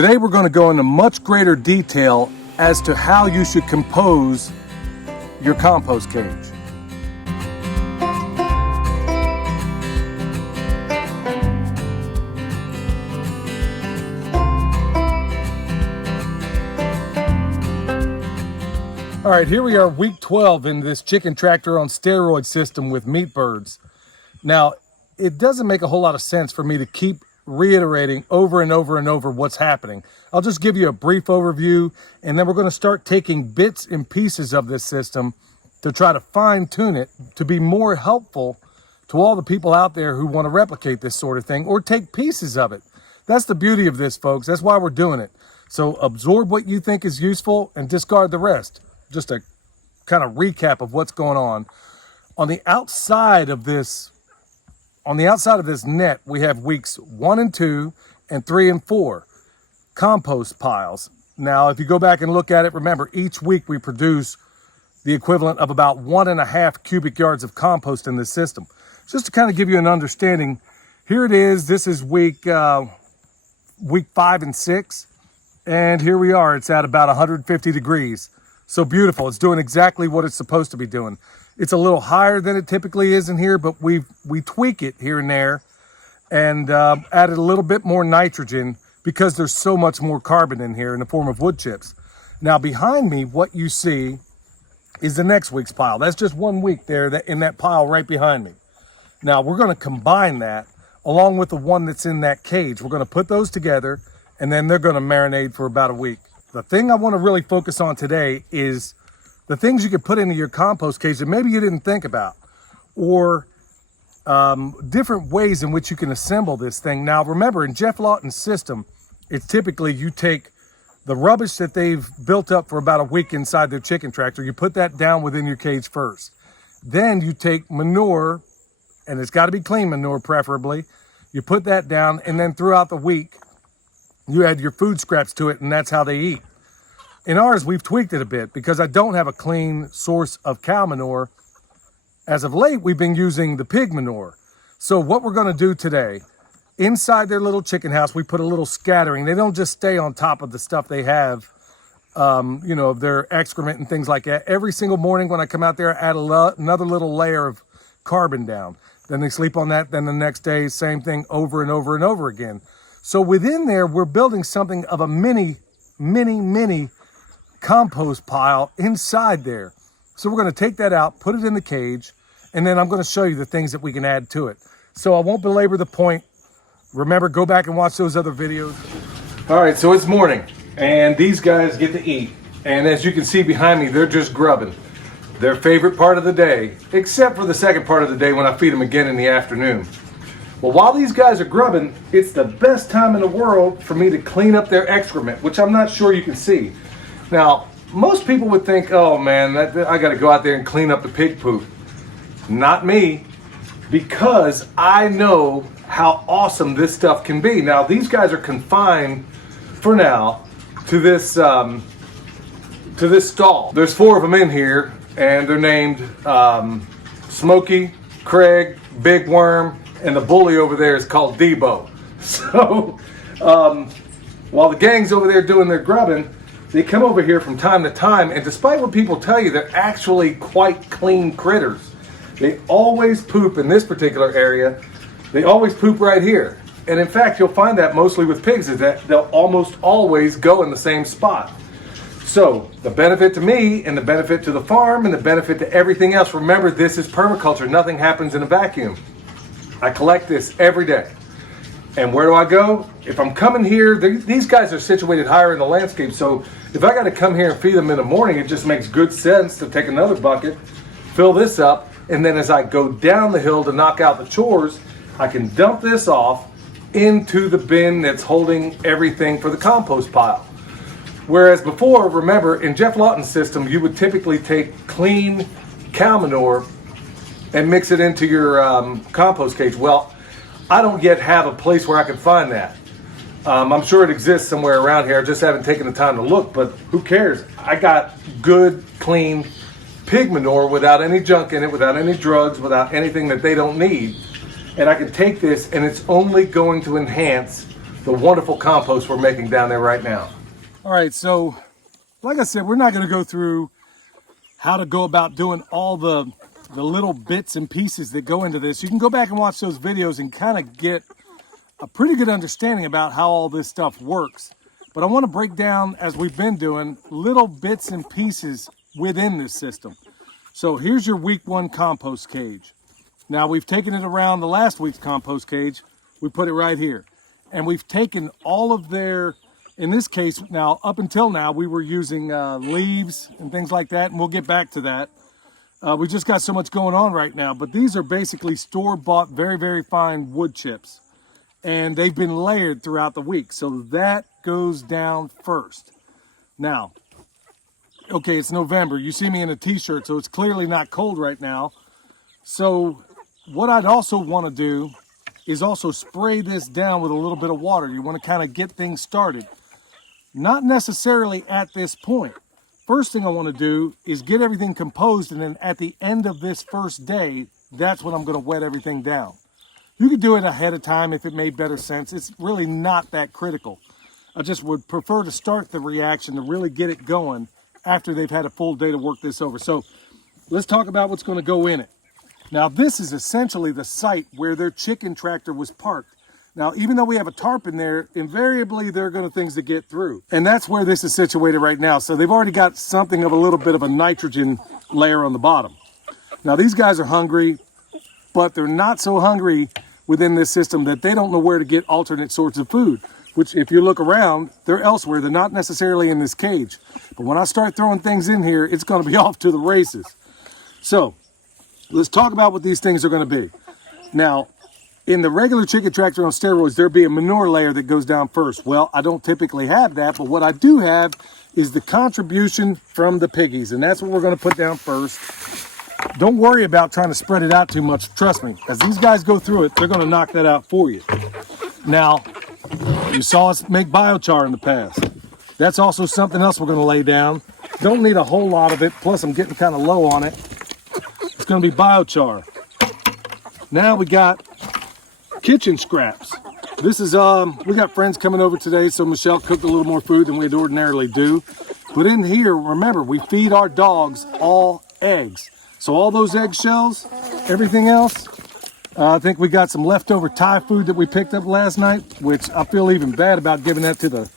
Today we're going to go into much greater detail as to how you should compose your compost cage. All right, here we are, week 12 in this chicken tractor on steroid system with meat birds. Now, it doesn't make a whole lot of sense for me to keep reiterating over and over and over what's happening. I'll just give you a brief overview, and then we're going to start taking bits and pieces of this system to try to fine-tune it to be more helpful to all the people out there who want to replicate this sort of thing or take pieces of it. That's the beauty of this, folks. That's why we're doing it. So absorb what you think is useful and discard the rest. Just a kind of recap of what's going on. On the outside of this net, we have weeks 1 and 2 and 3 and 4 compost piles. Now, if you go back and look at it, remember each week we produce the equivalent of about 1.5 cubic yards of compost in this system. Just to kind of give you an understanding, here it is. This is week 5 and 6, and here we are. It's at about 150 degrees. So beautiful. It's doing exactly what it's supposed to be doing. It's a little higher than it typically is in here, but we tweak it here and there and added a little bit more nitrogen because there's so much more carbon in here in the form of wood chips. Now behind me, what you see is the next week's pile. That's just 1 week there in that pile right behind me. Now we're going to combine that along with the one that's in that cage. We're going to put those together, and then they're going to marinate for about a week. The thing I want to really focus on today is the things you could put into your compost cage that maybe you didn't think about, or different ways in which you can assemble this thing. Now, remember, in Jeff Lawton's system, it's typically you take the rubbish that they've built up for about a week inside their chicken tractor, you put that down within your cage first. Then you take manure, and it's got to be clean manure preferably. You put that down, and then throughout the week, you add your food scraps to it, and that's how they eat. In ours, we've tweaked it a bit because I don't have a clean source of cow manure. As of late, we've been using the pig manure. So what we're going to do today, inside their little chicken house, we put a little scattering. They don't just stay on top of the stuff they have, of their excrement and things like that. Every single morning when I come out there, I add another little layer of carbon down. Then they sleep on that. Then the next day, same thing over and over and over again. So within there, we're building something of a mini compost pile inside there. So we're going to take that out, put it in the cage, and then I'm going to show you the things that we can add to it. So I won't belabor the point. Remember, go back and watch those other videos. All right, so it's morning, and these guys get to eat. And as you can see behind me, they're just grubbing. Their favorite part of the day, except for the second part of the day when I feed them again in the afternoon. Well, while these guys are grubbing, it's the best time in the world for me to clean up their excrement, which I'm not sure you can see. Now, most people would think, oh man, I got to go out there and clean up the pig poop. Not me, because I know how awesome this stuff can be. Now, these guys are confined for now to this stall. There's 4 of them in here, and they're named Smokey, Craig, Big Worm, and the bully over there is called Debo. So while the gang's over there doing their grubbing, they come over here from time to time, and despite what people tell you, they're actually quite clean critters. They always poop in this particular area. They always poop right here. And in fact, you'll find that mostly with pigs is that they'll almost always go in the same spot. So the benefit to me and the benefit to the farm and the benefit to everything else, remember, this is permaculture. Nothing happens in a vacuum. I collect this every day. And where do I go? If I'm coming here, these guys are situated higher in the landscape. So if I got to come here and feed them in the morning, it just makes good sense to take another bucket, fill this up, and then as I go down the hill to knock out the chores, I can dump this off into the bin that's holding everything for the compost pile. Whereas before, remember, in Jeff Lawton's system, you would typically take clean cow manure and mix it into your compost cage. Well, I don't yet have a place where I can find that. I'm sure it exists somewhere around here. I just haven't taken the time to look, but who cares? I got good, clean pig manure without any junk in it, without any drugs, without anything that they don't need. And I can take this, and it's only going to enhance the wonderful compost we're making down there right now. All right, so like I said, we're not going to go through how to go about doing all the little bits and pieces that go into this. You can go back and watch those videos and kind of get a pretty good understanding about how all this stuff works. But I want to break down, as we've been doing, little bits and pieces within this system. So here's your week 1 compost cage. Now we've taken it around the last week's compost cage. We put it right here. And we've taken all of their, in this case now, up until now, we were using leaves and things like that, and we'll get back to that. We just got so much going on right now, but these are basically store-bought, very, very fine wood chips. And they've been layered throughout the week. So that goes down first. Now, okay, it's November. You see me in a t-shirt, so it's clearly not cold right now. So what I'd also want to do is also spray this down with a little bit of water. You want to kind of get things started. Not necessarily at this point. First thing I want to do is get everything composed, and then at the end of this first day, that's when I'm going to wet everything down. You could do it ahead of time if it made better sense. It's really not that critical. I just would prefer to start the reaction to really get it going after they've had a full day to work this over. So let's talk about what's going to go in it. Now this is essentially the site where their chicken tractor was parked. Now even though we have a tarp in there, invariably there are going to things to get through. And that's where this is situated right now. So they've already got something of a little bit of a nitrogen layer on the bottom. Now these guys are hungry, but they're not so hungry within this system that they don't know where to get alternate sorts of food, which if you look around, they're elsewhere. They're not necessarily in this cage. But when I start throwing things in here, it's going to be off to the races. So let's talk about what these things are going to be. Now, in the regular chicken tractor on steroids, there'd be a manure layer that goes down first. Well, I don't typically have that, but what I do have is the contribution from the piggies, and that's what we're going to put down first. Don't worry about trying to spread it out too much. Trust me, as these guys go through it, they're going to knock that out for you. Now, you saw us make biochar in the past. That's also something else we're going to lay down. Don't need a whole lot of it, plus I'm getting kind of low on it. It's going to be biochar. Now we got kitchen scraps. This is, we got friends coming over today, so Michelle cooked a little more food than we'd ordinarily do. But in here, remember, we feed our dogs all eggs. So all those eggshells, everything else, I think we got some leftover Thai food that we picked up last night, which I feel even bad about giving that to the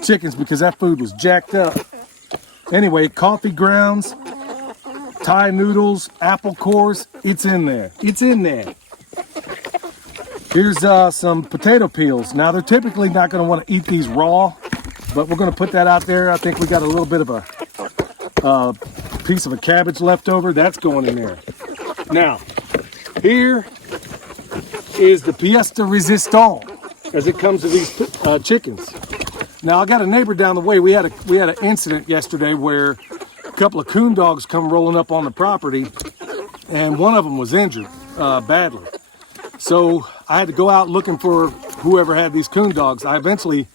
chickens because that food was jacked up. Anyway, coffee grounds, Thai noodles, apple cores, it's in there. It's in there. Here's some potato peels. Now they're typically not going to want to eat these raw, but we're going to put that out there. I think we got a little bit of a piece of a cabbage left over. That's going in there. Now, here is the pièce de résistance as it comes to these chickens. Now, I got a neighbor down the way. We had an incident yesterday where a couple of coon dogs come rolling up on the property, and one of them was injured badly. So I had to go out looking for whoever had these coon dogs. I eventually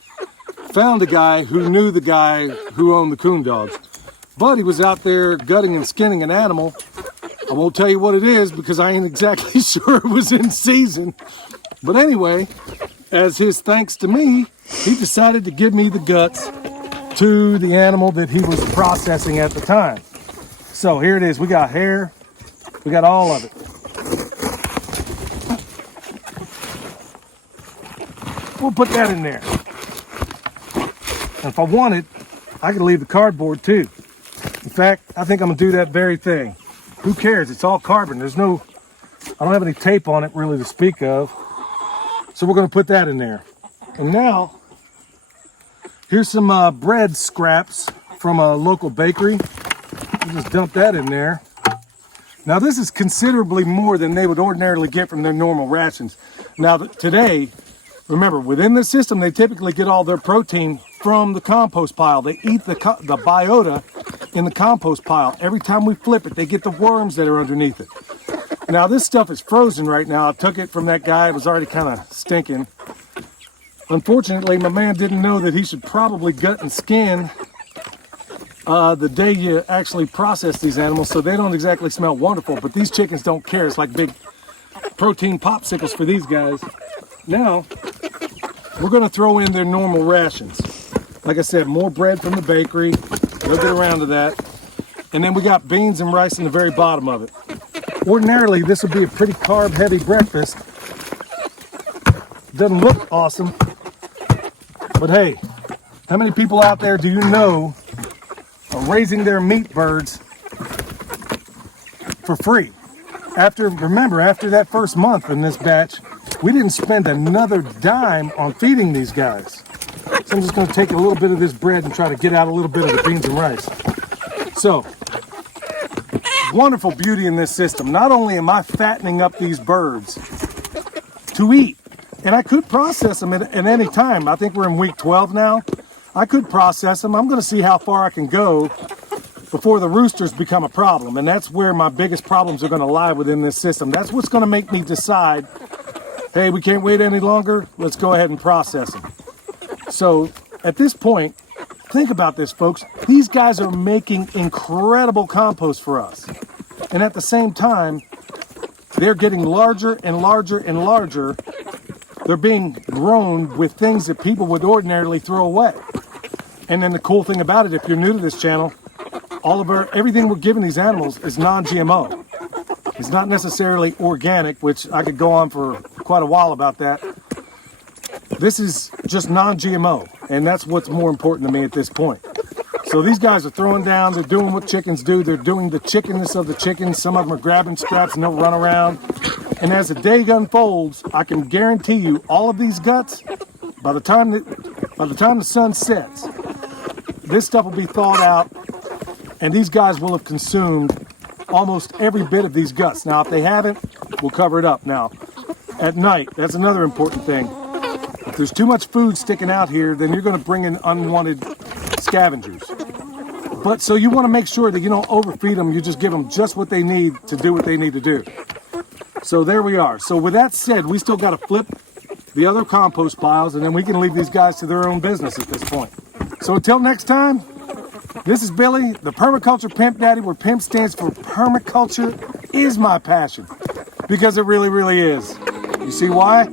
found a guy who knew the guy who owned the coon dogs. But he was out there gutting and skinning an animal. I won't tell you what it is because I ain't exactly sure it was in season. But anyway, as his thanks to me, he decided to give me the guts to the animal that he was processing at the time. So here it is. We got hair. We got all of it. We'll put that in there. And if I wanted, I could leave the cardboard too. In fact, I think I'm gonna do that very thing. Who cares? It's all carbon. There's no, I don't have any tape on it really to speak of. So we're gonna put that in there. And now, here's some bread scraps from a local bakery. We'll just dump that in there. Now this is considerably more than they would ordinarily get from their normal rations. Now today, remember, within the system, they typically get all their protein from the compost pile. They eat the biota in the compost pile. Every time we flip it, they get the worms that are underneath it. Now, this stuff is frozen right now. I took it from that guy. It was already kind of stinking. Unfortunately, my man didn't know that he should probably gut and skin the day you actually process these animals, so they don't exactly smell wonderful, but these chickens don't care. It's like big protein popsicles for these guys. Now, we're going to throw in their normal rations. Like I said, more bread from the bakery. We'll get around to that. And then we got beans and rice in the very bottom of it. Ordinarily, this would be a pretty carb-heavy breakfast. Doesn't look awesome. But hey, how many people out there do you know are raising their meat birds for free? Remember, after that first month in this batch, we didn't spend another dime on feeding these guys. So I'm just going to take a little bit of this bread and try to get out a little bit of the beans and rice. So, wonderful beauty in this system. Not only am I fattening up these birds to eat, and I could process them at any time. I think we're in week 12 now. I could process them. I'm going to see how far I can go before the roosters become a problem. And that's where my biggest problems are going to lie within this system. That's what's going to make me decide, hey, we can't wait any longer. Let's go ahead and process them. So at this point, think about this, folks. These guys are making incredible compost for us. And at the same time, they're getting larger and larger and larger. They're being grown with things that people would ordinarily throw away. And then the cool thing about it, if you're new to this channel, everything we're giving these animals is non-GMO. It's not necessarily organic, which I could go on for quite a while about that. This is just non-GMO, and that's what's more important to me at this point. So these guys are throwing down, they're doing what chickens do, they're doing the chickenness of the chickens. Some of them are grabbing scraps and they'll run around. And as the day unfolds, I can guarantee you all of these guts, by the time the sun sets, this stuff will be thawed out, and these guys will have consumed almost every bit of these guts. Now, if they haven't, we'll cover it up. Now, at night, that's another important thing. If there's too much food sticking out here, then you're going to bring in unwanted scavengers. But so you want to make sure that you don't overfeed them. You just give them just what they need to do what they need to do. So there we are. So with that said, we still got to flip the other compost piles, and then we can leave these guys to their own business at this point. So until next time, this is Billy, the Permaculture Pimp Daddy, where PIMP stands for permaculture is my passion. Because it really, really is. You see why?